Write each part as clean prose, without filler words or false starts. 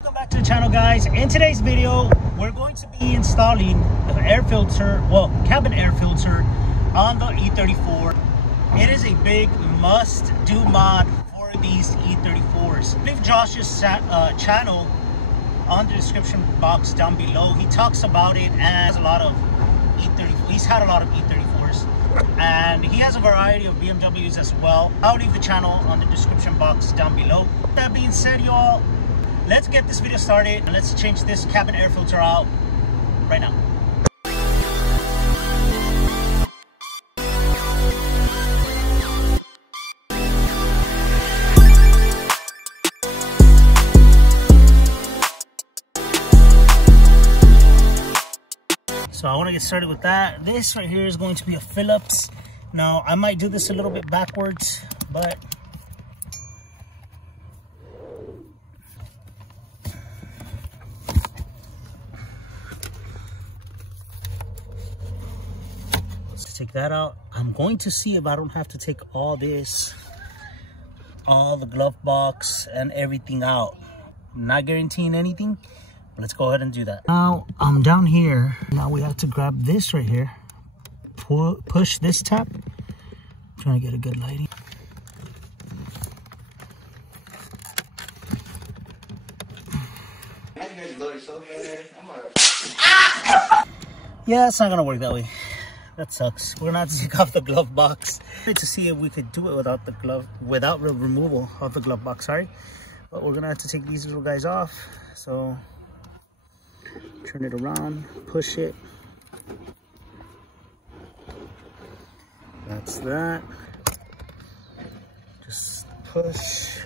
Welcome back to the channel, guys. In today's video we're going to be installing the air filter, cabin air filter on the E34. It is a big must-do mod for these E34s. Leave Josh's channel on the description box down below. He talks about it as a lot of E34. He's had a lot of E34s and he has a variety of BMWs as well. I'll leave the channel on the description box down below. That being said, y'all, let's get this video started and let's change this cabin air filter out right now. So I want to get started with that. This right here is going to be a Phillips. Now I might do this a little bit backwards, but let's take that out. I'm going to see if I don't have to take all this, all the glove box and everything out. I'm not guaranteeing anything. Let's go ahead and do that. Now I'm down here. Now we have to grab this right here. Push this tab. I'm trying to get a good lighting. Yeah, it's not gonna work that way. That sucks. We're gonna have to take off the glove box to see if we could do it without the glove, without the removal of the glove box. Sorry, but we're gonna have to take these little guys off. So turn it around, push it. That's that. Just push.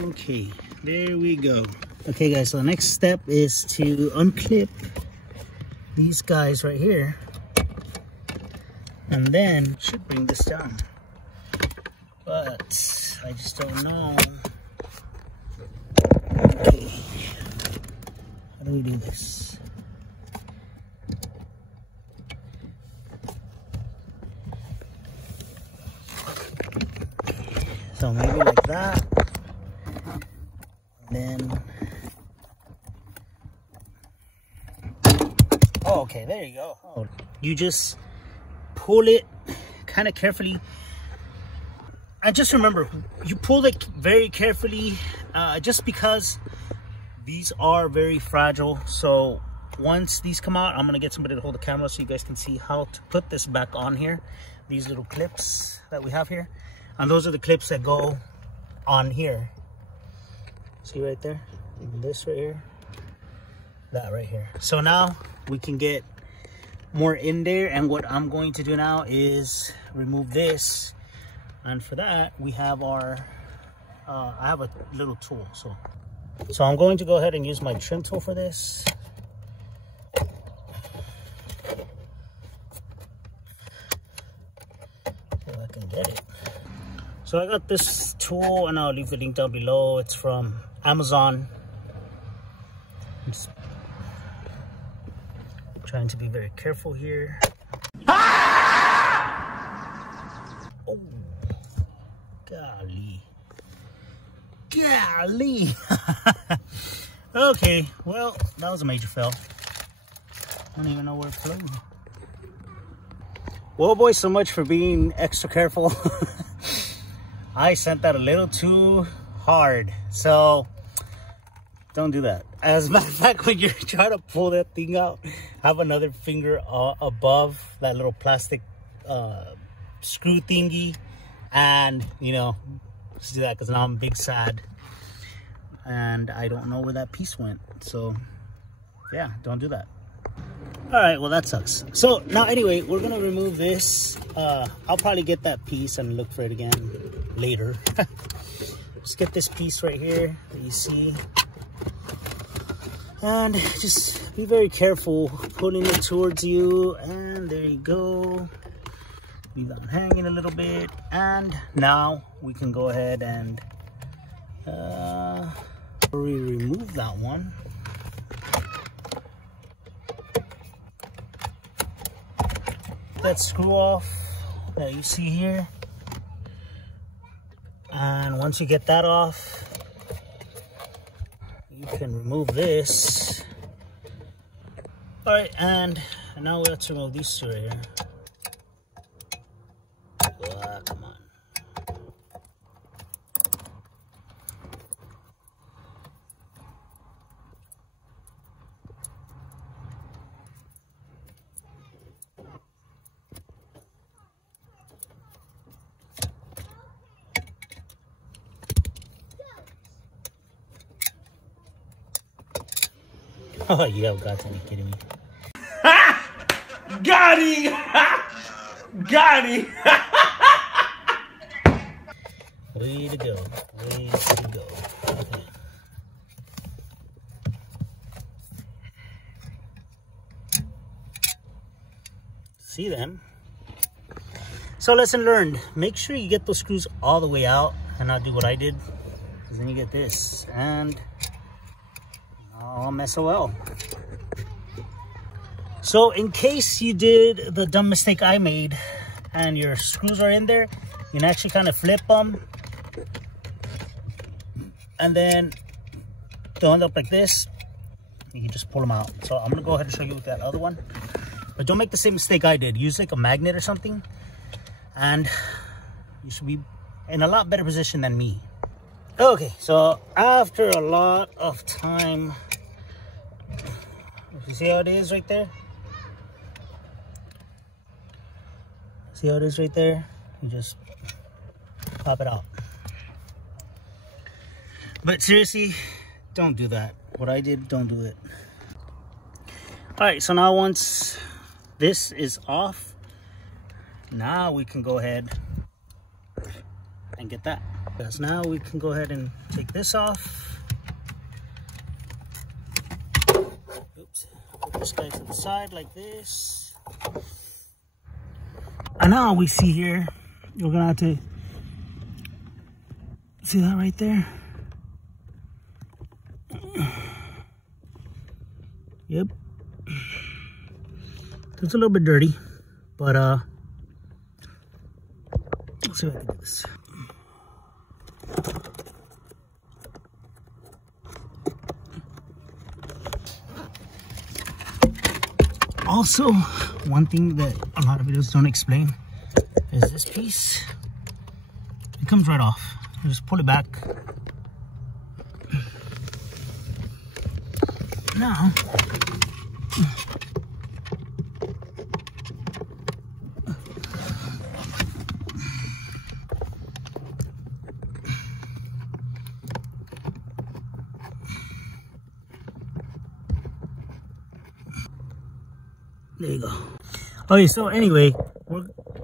Okay, there we go. Okay guys, so the next step is to unclip these guys right here. And then should bring this down. But I just don't know. Okay, how do we do this? So maybe like that. And then, oh, okay, there you go. Oh, you just pull it kind of carefully. And just remember, you pull it very carefully, just because these are very fragile. So once these come out, I'm gonna get somebody to hold the camera so you guys can see how to put this back on here. These little clips that we have here, and those are the clips that go on here. See right there, this right here, that right here. So now we can get more in there, and what I'm going to do now is remove this. And for that, we have our, I have a little tool. So I'm going to go ahead and use my trim tool for this. If I can get it. So I got this tool, and I'll leave the link down below. It's from Amazon. I'm just trying to be very careful here. Oh. Golly. Okay, well, that was a major fail. I don't even know where it flew. Well, boys, so much for being extra careful. I sent that a little too hard, so don't do that. As a matter of fact, when you're trying to pull that thing out, have another finger above that little plastic screw thingy, and you know, just do that, because now I'm big sad and I don't know where that piece went. So yeah, don't do that. All right, well, that sucks. So now anyway, we're gonna remove this. I'll probably get that piece and look for it again later. Just get this piece right here that you see, and just be very careful pulling it towards you. And there you go. Leave that hanging a little bit, and now we can go ahead and remove that one. That screw off that you see here. And once you get that off, you can remove this. All right, and now let's remove these two right here. Come on. Oh, you have got to be kidding me. Got him! Got him! Way to go. Way to go. Okay. See them? So lesson learned. Make sure you get those screws all the way out and not do what I did. Because then you get this. And SOL. So in case you did the dumb mistake I made and your screws are in there, you can actually kind of flip them and then they'll end up like this. You can just pull them out. So I'm gonna go ahead and show you with that other one, but don't make the same mistake I did. Use like a magnet or something and you should be in a lot better position than me. Okay, so after a lot of time, you see how it is right there? See how it is right there? You just pop it out. But seriously, don't do that. What I did, don't do it. All right, so now once this is off, now we can go ahead and get that. Because now we can go ahead and take this off. Oops, put this guy to the side like this. And now we see here, we're gonna have to see that right there. Yep. It's a little bit dirty, but let's see if I can do this. Also, one thing that a lot of videos don't explain is this piece. It comes right off. You just pull it back. Now, there you go. Okay, so anyway,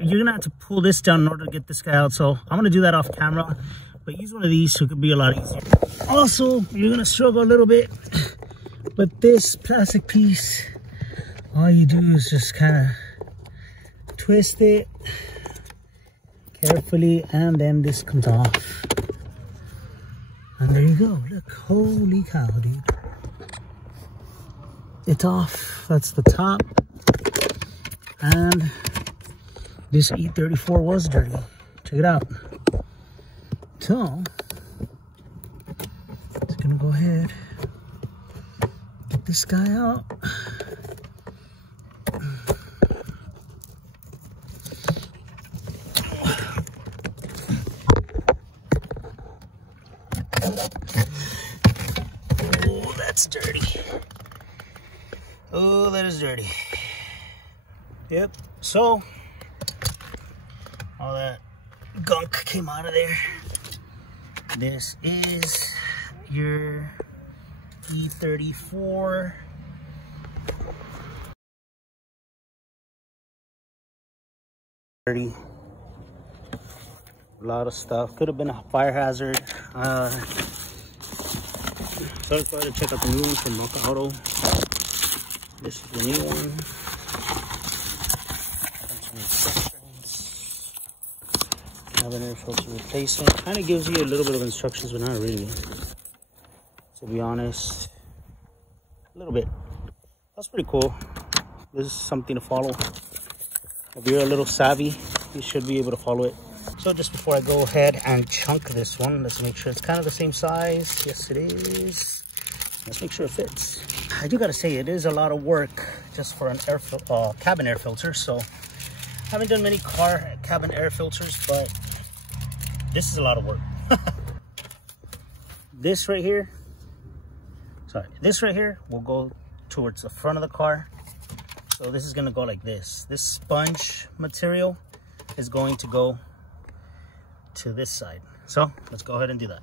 you're gonna have to pull this down in order to get this guy out. So I'm gonna do that off camera, but use one of these so it could be a lot easier. Also, you're gonna struggle a little bit, but this plastic piece, all you do is just kind of twist it carefully, and then this comes off. And there you go. Look, holy cow, dude. It's off. That's the top. And this E34 was dirty. Check it out. So, just gonna go ahead, get this guy out. Oh, that's dirty. Oh, that is dirty. Yep, so all that gunk came out of there. This is your E34. Dirty. A lot of stuff. Could have been a fire hazard. So let's go ahead and check out the new one from Mocha Auto. This is the new one. Air filter replacement. Kind of gives you a little bit of instructions, but not really, to be honest. A little bit. That's pretty cool. This is something to follow. If you're a little savvy, you should be able to follow it. So just before I go ahead and chunk this one, let's make sure it's kind of the same size. Yes, it is. Let's make sure it fits. I do gotta say, it is a lot of work just for an cabin air filter. So I haven't done many car cabin air filters, but this is a lot of work. This right here will go towards the front of the car. So this is gonna go like this. This sponge material is going to go to this side. So let's go ahead and do that.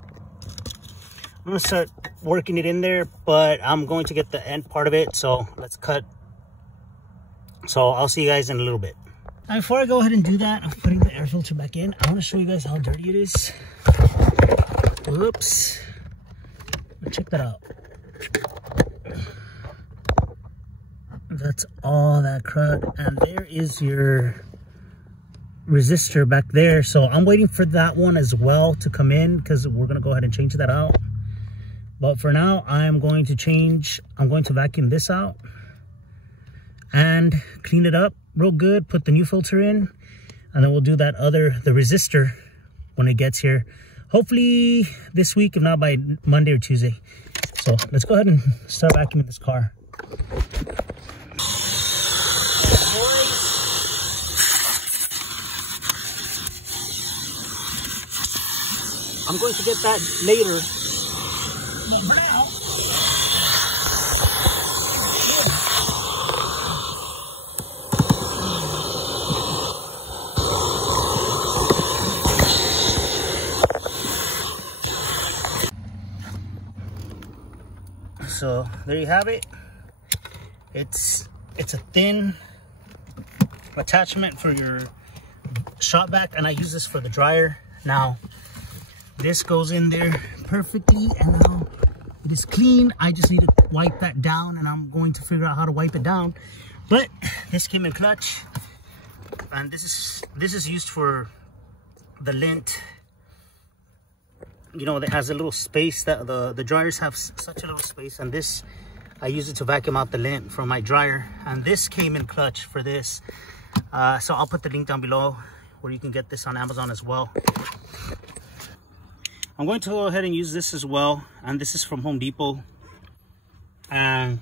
I'm gonna start working it in there, but I'm going to get the end part of it. So let's cut. So I'll see you guys in a little bit. Now, before I go ahead and do that, I'm putting the air filter back in. I want to show you guys how dirty it is. Whoops. Check that out. That's all that crud. And there is your resistor back there. So I'm waiting for that one as well to come in, because we're going to go ahead and change that out. But for now, I'm going to vacuum this out and clean it up real good, put the new filter in, and then we'll do the resistor when it gets here. Hopefully this week, if not by Monday or Tuesday. So let's go ahead and start vacuuming this car. I'm going to get that later. But now, so there you have it. It's a thin attachment for your shop vac, and I use this for the dryer. Now this goes in there perfectly, and now it is clean. I just need to wipe that down, and I'm going to figure out how to wipe it down. But this came in clutch, and this is used for the lint. You know, it has a little space that the dryers have such a little space, and this, I use it to vacuum out the lint from my dryer. And this came in clutch for this. So I'll put the link down below where you can get this on Amazon as well. I'm going to go ahead and use this as well, and this is from Home Depot. And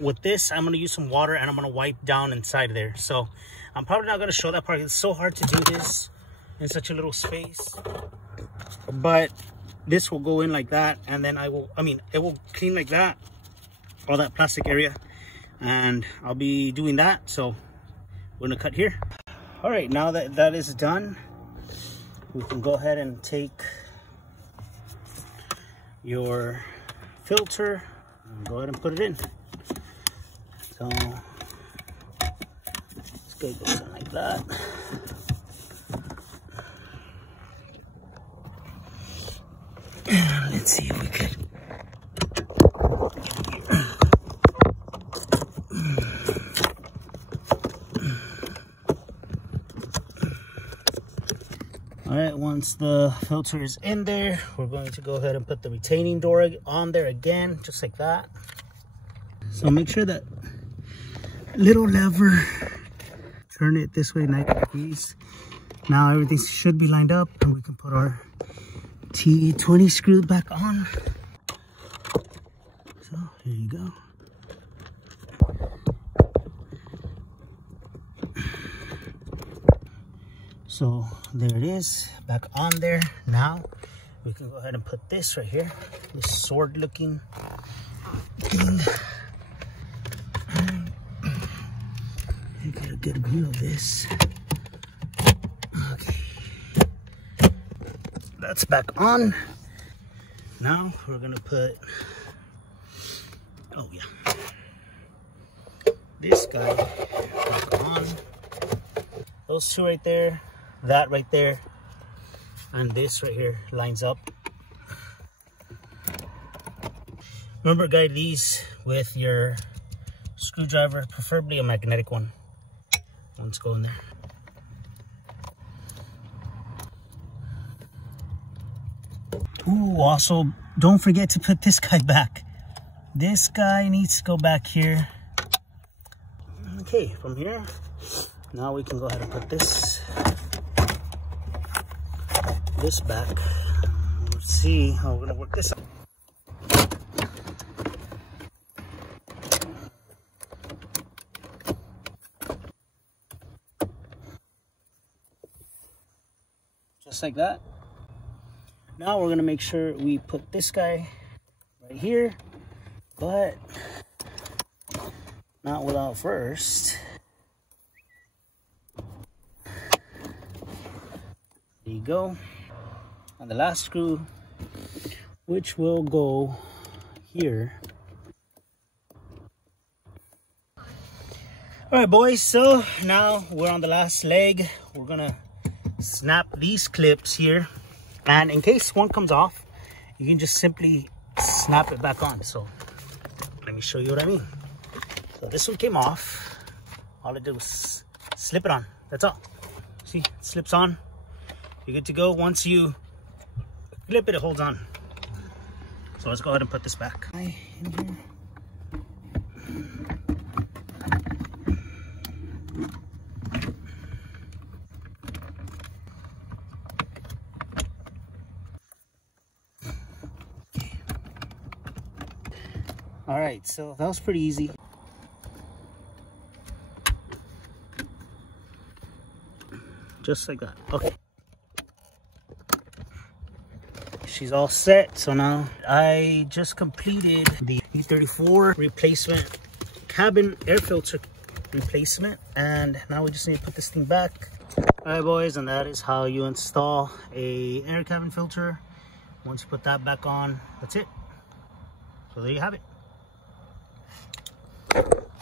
with this, I'm going to use some water, and I'm going to wipe down inside there. So I'm probably not going to show that part. It's so hard to do this in such a little space. But this will go in like that, and then it will clean like that, all that plastic area, and I'll be doing that. So we're gonna cut here. All right, now that that is done, we can go ahead and take your filter and go ahead and put it in. So let's go in like that. Let's see if we could. All right, once the filter is in there, we're going to go ahead and put the retaining door on there again, just like that. So make sure that little lever, turn it this way 90 degrees. Now everything should be lined up, and we can put our T20 screw back on. So here you go. So there it is, back on there. Now we can go ahead and put this right here, this sword looking thing. You get a good view of this. Okay, that's back on. Now we're gonna put, oh yeah, this guy back on. Those two right there, that right there, and this right here lines up. Remember, guide these with your screwdriver, preferably a magnetic one. Let's go in there. Ooh, also don't forget to put this guy back. This guy needs to go back here. Okay, from here, now we can go ahead and put this this back. Let's see how we're gonna work this out. Just like that. Now we're gonna make sure we put this guy right here, but not without first. There you go. And the last screw, which will go here. All right, boys, so now we're on the last leg. We're gonna snap these clips here, and in case one comes off, you can just simply snap it back on. So let me show you what I mean. So this one came off. All I did was slip it on. That's all. See, it slips on. You're good to go. Once you clip it, it holds on. So let's go ahead and put this back in here. All right, so that was pretty easy. Just like that. Okay. She's all set. So now I just completed the e34 replacement, cabin air filter replacement, and now we just need to put this thing back. All right, boys, and that is how you install a air cabin filter. Once you put that back on, that's it. So there you have it.